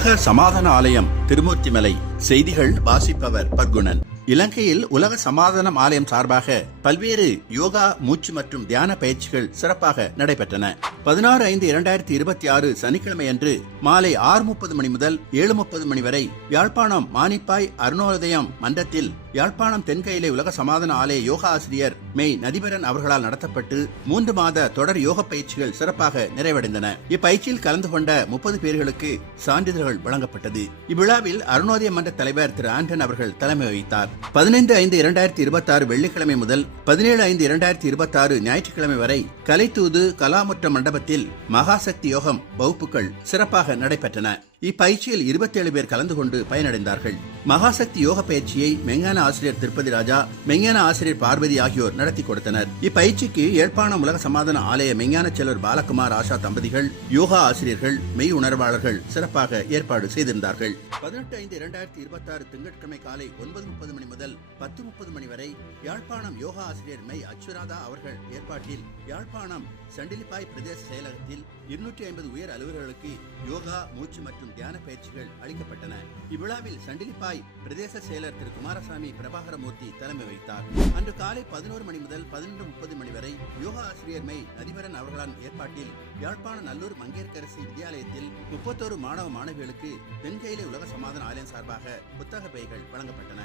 உலக சமாதான ஆலயம் திருமூர்த்திமலை. செய்திகள் வாசிப்பவர் பத்குணன். இலங்கையில் உலக சமாதானம் ஆலயம் சார்பாக பல்வேறு யோகா, மூச்சு மற்றும் தியான பயிற்சிகள் சிறப்பாக நடைபெற்றன. 16/5/2026 சனிக்கிழமை அன்று மாலை 6:30 மணி முதல் 7:30 மணி வரை யாழ்ப்பாணம் மானிப்பாய் அருணோதயம் மன்றத்தில் யாழ்ப்பாணம் தென்கையிலே உலக சமாதான ஆலய யோகா ஆசிரியர் மெய் நதிபரன் அவர்களால் நடத்தப்பட்டு 3 மாத தொடர் யோக பயிற்சிகள் சிறப்பாக நிறைவடைந்தன. இப்பயிற்சியில் கலந்து கொண்ட 30 பேர்களுக்கு சான்றிதழ்கள் வழங்கப்பட்டது. இவ்விழாவில் அருணோதய மன்ற தலைவர் திரு ஆண்டன் அவர்கள் தலைமை வகித்தார். 15/5/2026 வெள்ளிக்கிழமை முதல் 17/5/2026 ஞாயிற்றுக்கிழமை வரை கலைத்தூது கலாமுற்ற மண்டபத்தில் மகாசக்தி யோகம் வகுப்புகள் சிறப்பாக நடைபெற்றன. இப்பயிற்சியில் 27 பேர் கலந்து கொண்டு பயனடைந்தார்கள். மகாசக்தி யோக பயிற்சியை மெஞ்ஞான ஆசிரியர் திருப்பதி ராஜா, மெஞ்ஞான ஆசிரியர் பார்வதி ஆகியோர் நடத்தி கொடுத்தனர். இப்பயிற்சிக்கு யாழ்ப்பாணம் உலக சமாதான ஆலய மெஞ்ஞான செல்வர் பாலகுமார் ஆஷா தம்பதிகள், யோகா ஆசிரியர்கள், மெய் உணர்வாளர்கள் சிறப்பாக ஏற்பாடு செய்திருந்தார்கள். 18/5/2026 திங்கட்கிழமை காலை 9:30 மணி முதல் 10:30 மணி வரை யாழ்ப்பாணம் யோகா ஆசிரியர் மெய் அச்சுராதா அவர்கள் ஏற்பாட்டில் யாழ்ப்பாணம் சண்டிலிப்பாய் பிரதேச செயலகத்தில் 250 உயர் அலுவலர்களுக்கு யோகா, மூச்சு மற்றும் தியான பயிற்சிகள் அளிக்கப்பட்டன. இவ்விழாவில் சண்டிலிப்பாய் பிரதேச செயலர் திரு குமாரசாமி பிரபாகரமூர்த்தி தலைமை வைத்தார். அன்று காலை 11 மணி முதல் 12:30 மணி வரை யோகா ஆசிரியர் மெய் நதிபரன் அவர்களால் ஏற்பாட்டில் யாழ்ப்பாண நல்லூர் மங்கையர்க்கரசி வித்தியாலயத்தில் 31 மாணவ மாணவிகளுக்கு தென்கையிலே உலக சமாதான ஆலயம் சார்பாக புத்தக பைகள் வழங்கப்பட்டன.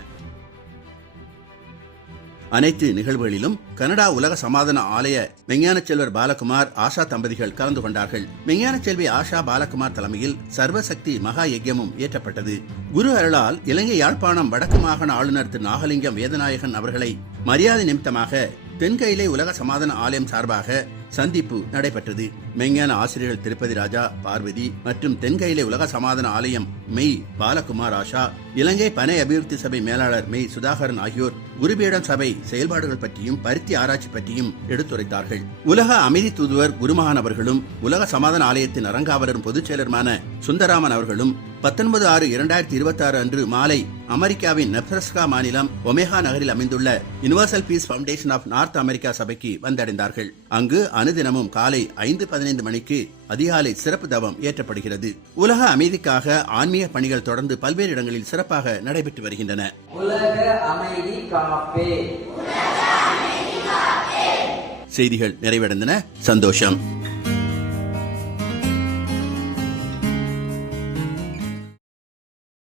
அனைத்து நிகழ்வுகளிலும் கனடா உலக சமாதான ஆலய மெஞ்ஞான செல்வர் பாலகுமார், ஆஷா தம்பதிகள் கலந்து கொண்டார்கள். மெஞ்ஞான செல்வி ஆஷா பாலகுமார் தலைமையில் சர்வசக்தி மகா யஜ்யமும் ஏற்றப்பட்டது. குரு அருளால் இலங்கை யாழ்ப்பாணம் வடக்கு மாகாண ஆளுநர் திரு நாகலிங்கம் வேதநாயகன் அவர்களை மரியாதை நிமித்தமாக தென்கையிலே உலக சமாதான ஆலயம் சார்பாக சந்திப்பு நடைபெற்றது. மெஞ்ஞான ஆசிரியர்கள் திருப்பதி ராஜா, பார்வதி மற்றும் தென்கையிலே உலக சமாதான ஆலயம் மெய் பாலகுமார் ஆஷா, இலங்கை பனை அபிவிருத்தி சபை மேலாளர் மெய் சுதாகரன் ஆகியோர் குருபீடம் சபை செயல்பாடுகள் பற்றியும் பருத்தி ஆராய்ச்சி பற்றியும் எடுத்துரைத்தார்கள். உலக அமைதி தூதுவர் குருமகான் அவர்களும் உலக சமாதான ஆலயத்தின் அரங்காவலரும் பொதுச் செயலருமான சுந்தராமன் அவர்களும் 19/6/2026 அன்று மாலை அமெரிக்காவின் நெப்ரஸ்கா மாநிலம் ஒமேகா நகரில் அமைந்துள்ள universal peace foundation of North America சபைக்கு வந்தடைந்தார்கள். அங்கு அனுதினமும் காலை 5:15 மணிக்கு அதிகாலை சிறப்பு தவம் ஏற்றப்படுகிறது. உலக அமைதிக்காக ஆன்மீக பணிகள் தொடர்ந்து பல்வேறு இடங்களில் சிறப்பாக நடைபெற்று வருகின்றன. செய்திகள் நிறைவடைந்தன. சந்தோஷம்.